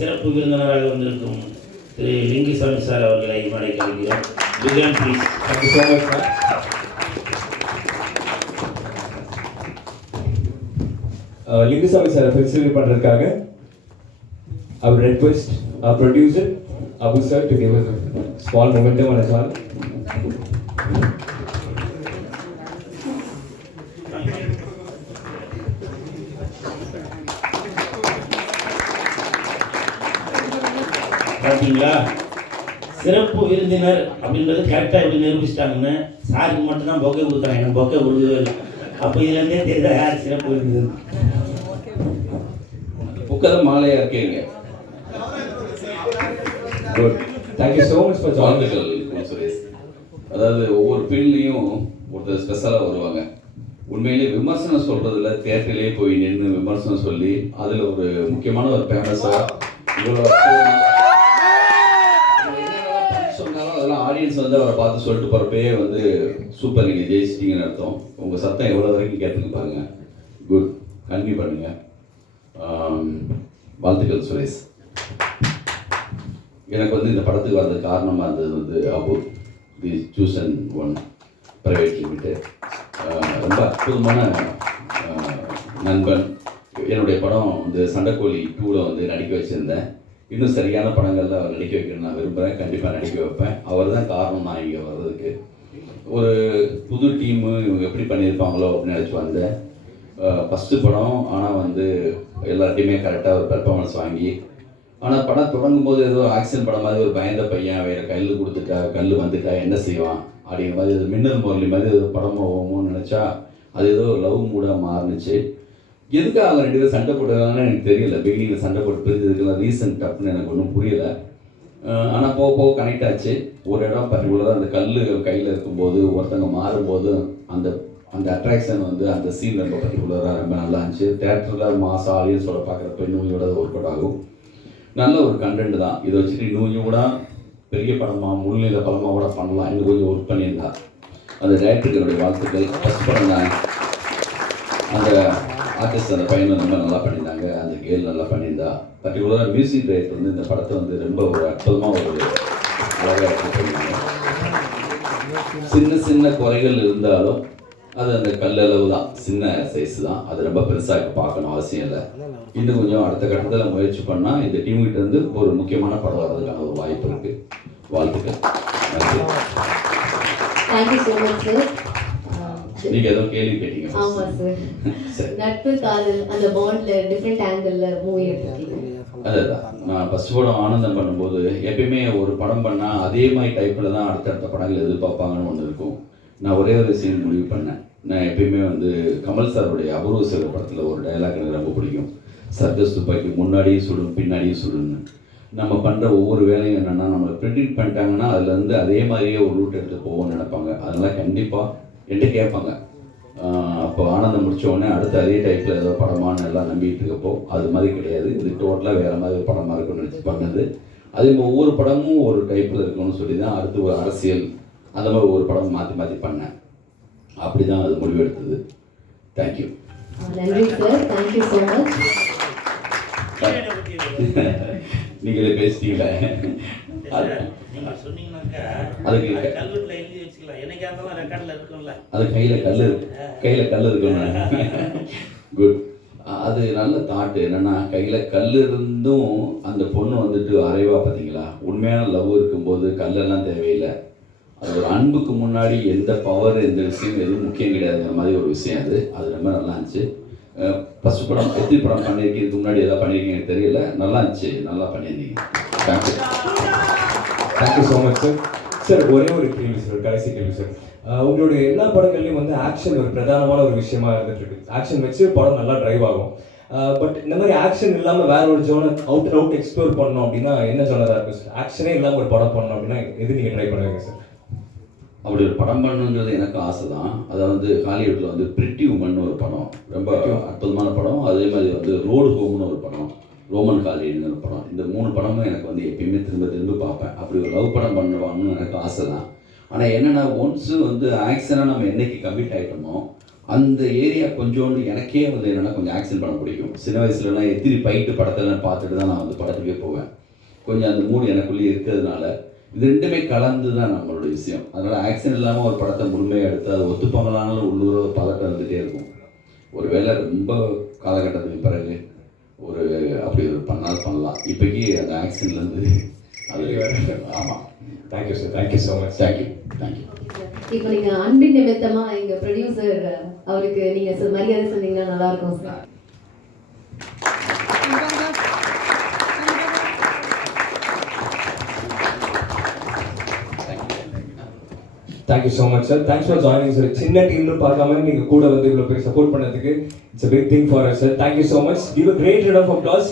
சிறப்பு விருந்தினராக வந்திருக்கும் திரு லிங்குசாமி சார் அவர்களை மடை கழிக்கிறோம் began please thank you so much sir Lingusamy சாரை ஃபெசிலிட்டி பண்ணுறதுக்காக அவர் request our producer Abu sir to give us a small momentum பார்த்தீங்களா சிறப்பு விருந்தினர் அப்படின்றது கரெக்டாக எப்படி நிரூபிச்சிட்டாங்கன்னு சாருக்கு மட்டும்தான் பொக்கை கொடுத்தாங்க எனக்கு பொக்கை கொடுக்கவே இல்லை. அப்போ இதுலேருந்தே தெரியுதா யார் சிறப்பு விருந்தினர்? புக்கதான் மாலையா இருக்கீங்க. Good thank you so much for join Suresh. அதாவது ஒவ்வொரு ஃபீல்ட்லேயும் ஒருத்தர் ஸ்பெஷலாக வருவாங்க. உண்மையிலேயே விமர்சனம் சொல்றதுல தேட்டரிலே போய் நின்று விமர்சனம் சொல்லி அதில் ஒரு முக்கியமான ஒரு ஃபேமஸாக இவ்வளோ ஆடியன்ஸ் வந்து அவரை பார்த்து சொல்லிட்டு போகிறப்பே வந்து சூப்பர் நீங்கள் ஜெயிச்சிட்டிங்கன்னு அர்த்தம். உங்கள் சத்தம் எவ்வளோ வரைக்கும் கேட்டுங்க பாருங்க. குட் கன்வி பண்ணுங்கள் வாழ்த்துக்கள் சுரேஷ். எனக்கு வந்து இந்த படத்துக்கு வந்த காரணமாக இருந்தது வந்து Abu the Susan one private limited ரொம்ப அற்புதமான நண்பன். என்னுடைய படம் வந்து சண்டைக்கோழி டூவில் வந்து நடிக்க வச்சுருந்தேன். இன்னும் சரியான படங்களில் அவர் நடிக்க வைக்கணும்னு நான் விரும்புகிறேன் கண்டிப்பாக நடிக்க வைப்பேன். அவர் தான் காரணம் நான் இங்கே வர்றதுக்கு. ஒரு புது டீமு இவங்க எப்படி பண்ணியிருப்பாங்களோ அப்படின்னு நினச்சி வந்தேன். ஃபஸ்ட்டு படம் ஆனால் வந்து எல்லார்ட்டையுமே கரெக்டாக ஒரு பெர்ஃபார்மன்ஸ் வாங்கி ஆனால் படம் தொடங்கும் போது ஏதோ ஆக்சிடென்ட் படம் மாதிரி ஒரு பயந்த பையன் வேறு கல் கொடுத்துட்டா கல் வந்துட்டா என்ன செய்வான்? அப்படிங்கிற மாதிரி மின்னல் முரளி மாதிரி ஏதோ படம் போவோமோன்னு நினச்சா அது ஏதோ லவ் மூடாக மாறுனுச்சு. எதுக்காக அவங்க ரெண்டு பேரும் சண்டை போடுறாங்கன்னு எனக்கு தெரியல. பிகினிங்கில் சண்டை போட்டு பிரிஞ்சதுக்கெல்லாம் ரீசன் டப்புன்னு எனக்கு ஒன்றும் புரியல. ஆனால் போக போக கனெக்ட் ஆச்சு. ஒரு இடம் பர்டிகுலராக அந்த கல் கையில் இருக்கும்போது ஒருத்தங்க மாறும்போது அந்த அந்த அட்ராக்ஷன் வந்து அந்த சீன் ரொம்ப பர்டிகுலராக ரொம்ப நல்லா இருந்துச்சு. தேட்டரில் மாசம் ஆடியன்ஸோட பார்க்குறப்ப இன்னும் இதோட ஒர்க் அவுட் ஆகும். நல்ல ஒரு கண்டென்ட் தான். இதை வச்சுட்டு இன்னும் கூட பெரிய படமாக முன்னிலை படமாக கூட பண்ணலாம். இன்னும் கொஞ்சம் ஒர்க் பண்ணியிருந்தா. அந்த டேரக்டருக்கு என்னுடைய வாழ்த்துக்கள். ஃபஸ்ட் படம் தான். அந்த ஆர்டிஸ்ட் அந்த பையனும் ரொம்ப நல்லா பண்ணியிருந்தாங்க. அந்த கேள் நல்லா பண்ணியிருந்தா. பர்டிகுலராக மியூசிக் டைரக்டர் வந்து இந்த படத்தை வந்து ரொம்ப ஒரு அற்புதமாக ஒரு அழகாக பண்ணியிருந்தாங்க. சின்ன சின்ன குறைகள் இருந்தாலும் அது அந்த கல்லளவு தான். சின்ன சைஸ் தான். அது ரொம்ப பெருசாக பார்க்கணும் அவசியம் இல்லை. இன்னும் கொஞ்சம் அடுத்த கட்டத்தில் முயற்சி பண்ணால் இந்த டீம் கிட்ட இருந்து ஒரு முக்கியமான படம் வர்றதுக்கான ஒரு வாய்ப்பு இருக்குது வாழ்த்துக்கள். நன்றி. தேங்க்யூ ஸோ மச் சார் நீங்க ஏதோ கேள்வி கேட்டீங்க ஆமா சார். நட்பு காதல் அந்த பாண்ட்ல டிஃப்ரெண்ட் ஆங்கிள் மூவி எடுத்திருக்கீங்க அதுதான். நான் ஃபர்ஸ்ட் படம் ஆனந்தம் பண்ணும்போது எப்பயுமே ஒரு படம் பண்ணால் அதே மாதிரி டைப்பில் தான் அடுத்தடுத்த படங்கள் எதிர்பார்ப்பாங்கன்னு ஒன்று இருக்கும். நான் ஒரே ஒரு சீன் முடிவு பண்ணேன். நான் எப்பயுமே வந்து கமல் சாருடைய அபூர்வ சில படத்தில் ஒரு டயலாக் எனக்கு ரொம்ப பிடிக்கும். சர்க்கஸ் துப்பாக்கி முன்னாடியும் சுடும் பின்னாடியும் சுடுன்னு. நம்ம பண்ணுற ஒவ்வொரு வேலையும் என்னென்னா நம்மளை ப்ரிடிக்ட் பண்ணிட்டாங்கன்னா அதுலேருந்து அதே மாதிரியே ஒரு ரூட் எடுத்து போவோம்னு நினைப்பாங்க. அதனால் கண்டிப்பாக என்கிட்ட கேட்பாங்க. அப்போ ஆனந்தம் முடிச்ச உடனே அடுத்து அதே டைப்பில் ஏதோ படமான்னு எல்லாம் நம்பிட்டு இருக்கப்போ அது மாதிரி கிடையாது. இது டோட்டலாக வேறு மாதிரி படமாக இருக்கும்னு நினச்சி பண்ணது. அதே ஒவ்வொரு படமும் ஒரு டைப்பில் இருக்கணும்னு சொல்லி தான் அடுத்து ஒரு அரசியல் அந்த மாதிரி ஒவ்வொரு படம் மாற்றி மாற்றி பண்ணேன். அப்படி தான் அது முடிவெடுத்தது. தேங்க்யூ நன்றி sir thank you so much நீங்களே பேசிட்டீங்களே? அது கையில் கல் கையில் கல் இருக்கணும் குட் அது நல்ல தாட் என்னன்னா கையில் கல் இருந்தும் அந்த பொண்ணு வந்துட்டு அரைவா பார்த்தீங்களா உண்மையான லவ் இருக்கும்போது கல்லெல்லாம் தேவையில்லை. அது ஒரு அன்புக்கு முன்னாடி எந்த பவர் எந்த விஷயம் எதுவும் முக்கியம் கிடையாதுங்கிற மாதிரி ஒரு விஷயம் அது. அது ரொம்ப நல்லா இருந்துச்சு. ஃபர்ஸ்ட் படம் எத்தி படம் பண்ணியிருக்கீங்க இதுக்கு முன்னாடி எதாவது பண்ணியிருக்கீங்க தெரியல. நல்லா இருந்துச்சு. நல்லா பண்ணியிருந்தீங்க. Thank you thank you so much sir sir ஒரே ஒரு கேள்வி சார் கடைசி கேள்வி சார் உங்களுடைய எல்லா படங்கள்லையும் வந்து ஆக்ஷன் ஒரு பிரதானமான ஒரு விஷயமா இருந்துட்டு இருக்கு ஆக்ஷன் வச்சு படம் நல்லா டிரைவ் ஆகும். பட் இந்த மாதிரி ஆக்ஷன் இல்லாமல் வேற ஒரு ஜோனர் அவுட் அவுட் எக்ஸ்ப்ளோர் பண்ணோம் அப்படின்னா என்ன சொன்னதாக இருக்கும் சார் ஆக்ஷனே இல்லாமல் ஒரு படம் பண்ணோம் அப்படின்னா எது நீங்கள் ட்ரை பண்ணுவீங்க சார் அப்படி ஒரு படம் பண்ணணுங்கிறது எனக்கு ஆசை தான் அதை வந்து ஹாலிவுட்டில் வந்து பிரிட்டி உமன் ஒரு படம். ரொம்ப அற்புதமான படம். அதே மாதிரி வந்து ரோடு ஹோம்னு ஒரு படம். ரோமன் காலேஜ்னு ஒரு படம். இந்த மூணு படமும் எனக்கு வந்து எப்பயுமே திரும்ப திரும்ப பார்ப்பேன். அப்படி ஒரு லவ் படம் பண்ணுவாங்கன்னு எனக்கு ஆசை தான் ஆனால் என்னென்னா ஒன்ஸு வந்து ஆக்ஷனாக நம்ம என்னைக்கு கமிட் ஆகிட்டோமோ அந்த ஏரியா கொஞ்சோண்டு எனக்கே வந்து என்னென்னா கொஞ்சம் ஆக்ஷன் பண்ண பிடிக்கும். சின்ன வயசுலலாம் எத்திரி ஃபைட்டு படத்தெல்லாம் பார்த்துட்டு தான் நான் வந்து படத்துக்கே போவேன். கொஞ்சம் அந்த மூடு எனக்குள்ளேயே இருக்கிறதுனால இது ரெண்டுமே கலந்து தான் நம்மளோட விஷயம். அதனால் ஆக்ஷன் இல்லாமல் ஒரு படத்தை முழுமையாக எடுத்து அதை ஒத்துப்பாங்களானாலும் உள்ளூர ஒரு பதட்டம் இருந்துகிட்டே இருக்கும். ஒருவேளை ரொம்ப காலகட்டத்துக்கு பிறகு ஒரு அப்படி ஒரு பண்ணால் பண்ணலாம். இப்போக்கி அந்த ஆக்ஷன்லேருந்து அது ஆமாம் thank you sir thank you so much thank you thank you இப்போ நீங்க அன்பின் நிமித்தமா எங்க ப்ரொடியூசர் அவருக்கு நீங்க சொ- மரியாதை சொன்னீங்கன்னா நல்லா இருக்கும் sir thank you so much sir thanks for joining sir சின்ன டீம்னு பார்க்காம நீங்க கூட வந்து இவ்வளோ பேர் சப்போர்ட் பண்ணதுக்கு it's a big thing for us sir thank you so much give a great round of applause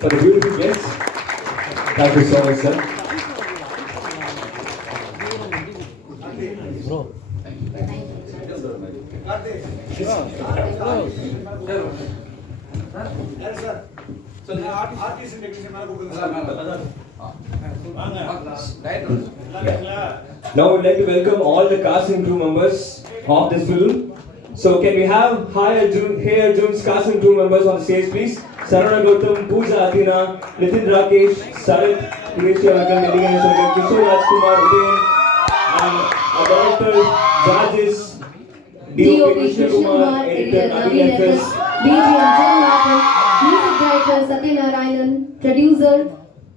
for the beautiful guests. Thank you so much sir Now we'd like to welcome all the cast and crew members of this film. So can we have Hi Arjun, Hey Arjun's cast and crew members on stage please? Sarana Gautam, Pooja Athena, Nitin Rakesh, Sarit, Dinesh Yavakan, Nedigan Shankar, Kishore Rajkumar, Udayan, and our director, judges, DOP Krishna Kumar, editor Naveen FS, BGM Jagannathan, music director Satyanarayanan, producer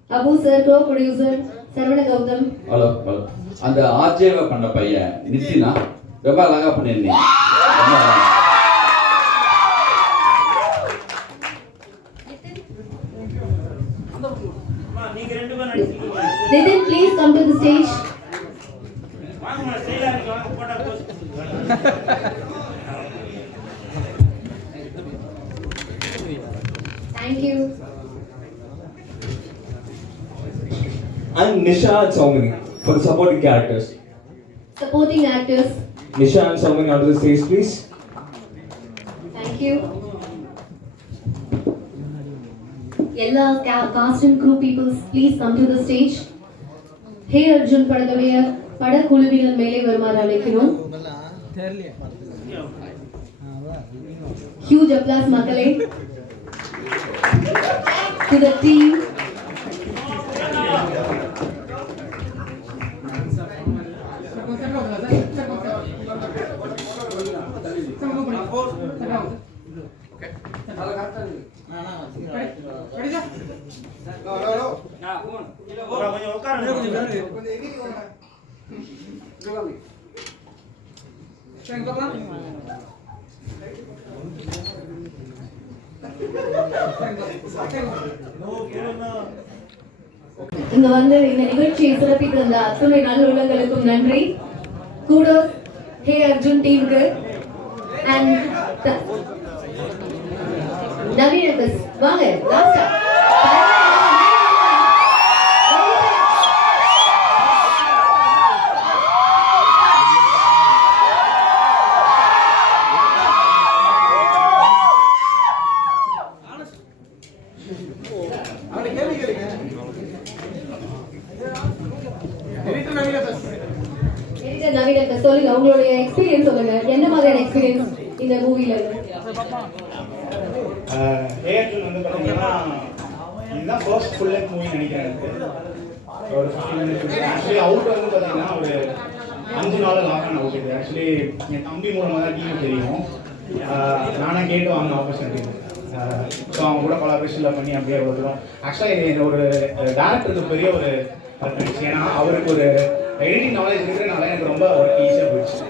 Abu sir, co-producer Sarvana Gautam. Hello hello அந்த ஆர்ஜேவை பண்ண பையன் நித்தினா ரொம்ப அழகா பண்ணியிருந்தீங்க ரொம்ப அழகா. அம்மா, நீங்க ரெண்டு பேரும் Thank you. and Nisha and Saumini for the supporting characters. Supporting actors. Nisha and Saumini onto the stage please. Thank you. எல்லா cast and crew peoples please come to the stage hey Arjun படத்துடைய படக்குழுவினர் மேலே வருமாறு அழைக்கிறோம் huge applause மக்களே To the team கொஞ்சம் உட்காருங்க இங்க வந்து இந்த நிகழ்ச்சியை சிறப்பித்த அந்த அத்துணை நல்லுள்ளங்களுக்கும் நன்றி. கூடோஸ் ஹே அர்ஜுன் டீமுக்கு அண்ட் நவீன பஸ் வாங்க லாஸ்டா நவீன சொல்லுங்க உங்களுடைய எக்ஸ்பீரியன்ஸ் சொல்லுங்க. என்ன மாதிரியான எக்ஸ்பீரியன்ஸ் இந்த மூவில ஏஆர்டெல் வந்து பார்த்தீங்கன்னா இதுதான் ஃபர்ஸ்ட் ஃபுல் லென்த் மூவி நினைக்கிறேன் ஒரு ஆக்சுவலி அவுட் வந்து பார்த்தீங்கன்னா ஒரு அஞ்சு நாள் லாக் ஆன் அவுட் இது. ஆக்சுவலி என் தம்பி மூலமாக தான் டீம் தெரியும். ஆஹ் நானா கேட்டு வாங்கின ஆப்பர்ச்சுனிட்டி ஸோ அவங்க கூட கொலாபரேஷனில் பண்ணி அப்படியே அவ்வளோ தூரம். ஆக்சுவலாக இது ஒரு டேரக்டருக்கு பெரிய ஒரு advantage. ஏன்னா அவருக்கு ஒரு எடிட்டிங் நாலேஜ் இருக்கிறனால எனக்கு ரொம்ப ஒர்க் ஈஸியாக போயிடுச்சு.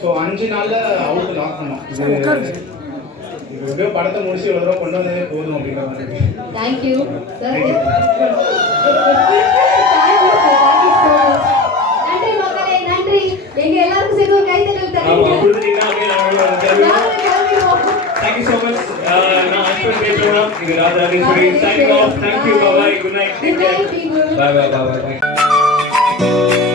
ஸோ அஞ்சு நாளில் அவுட் லாக் பண்ணோம். இது எப்படியோ படத்தை முடிச்சு இவ்வளோ தூரம் கொண்டு வந்ததே போதும் அப்படின்ற மாதிரி. Thank you sir Thank you. நன்றி மக்களே நன்றி. எங்க எல்லாருக்கும் சேர்ந்து ஒரு கைத்தட்டல் ஆமா நான் அஸ்வன் பேசுறேன். இது Rajarajeswari. Signing off. Thank you. Bye bye. Good night. Take Good care. night, people.